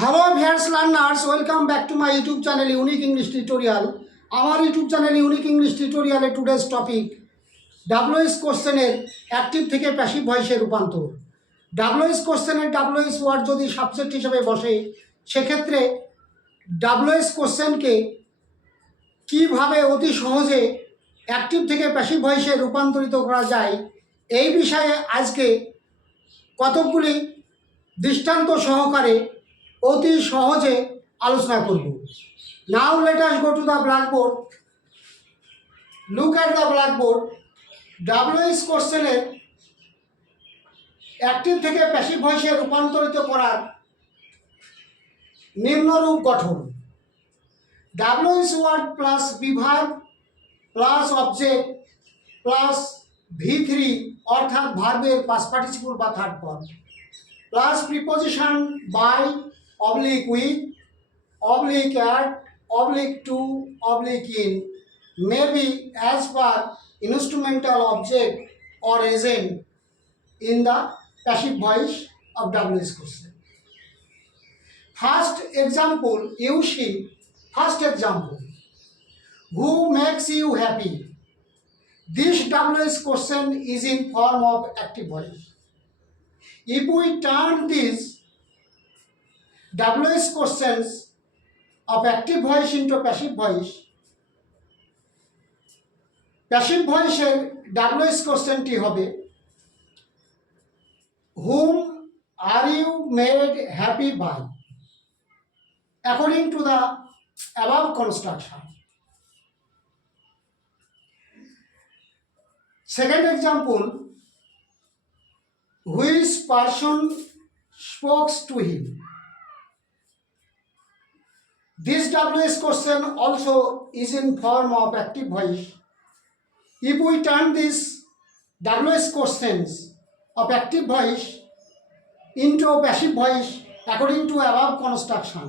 Hello viewers learners, welcome back to my YouTube channel unique English tutorial. আমার YouTube channel unique English টিউটোরিয়ালে today's topic WS কোশ্চেনের active থেকে passive ভয়েসে রূপান্তর। ডাব্লিউএস কোশ্চেনের ডাব্লিউএস ওয়ার্ড যদি সাবজেক্ট হিসেবে বসে, সেক্ষেত্রে ডাব্লিউএস কোশ্চেনকে কীভাবে অতি সহজে অ্যাক্টিভ থেকে প্যাসিভ ভয়েসে রূপান্তরিত করা যায়, এই বিষয়ে আজকে কতকগুলি দৃষ্টান্ত সহকারে অতি সহজে আলোচনা করব। Now let us go to the blackboard. Look at the blackboard. WS কোশ্চেনের অ্যাক্টিভ থেকে প্যাসিভ ভয়েসে রূপান্তরিত করার নিম্নরূপ গঠন: WS word plus be verb plus object plus V3 অর্থাৎ ভার্বের পাস্ট পার্টিসিপল বা third form plus preposition by oblique with oblique at oblique to oblique in may be as per instrumental object or agent in the passive voice of WS question. First example, you see, first example, who makes you happy? This WS question is in form of active voice. If we turn this WS questions of active voice into passive voice, passive voice এর WS কোশ্চেনটি হবে whom are you made happy by according to the above construction. Second example, which person spoke to him? This WS question also is in form of active voice. If we turn these WS questions of active voice into passive voice according to above construction,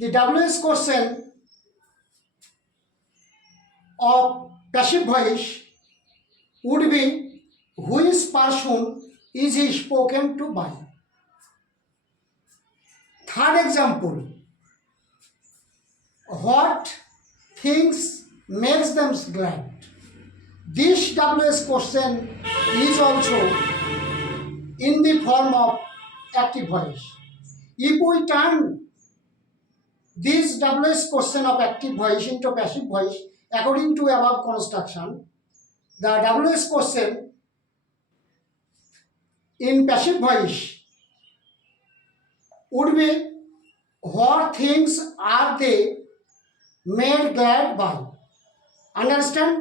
the WS question of passive voice would be which person is he spoken to by. Third example, what things makes them glad? This WS question is also in the form of active voice. If we turn this WS question of active voice into passive voice according to above construction, the WS question in passive voice would be what things are they made glad by. Understand?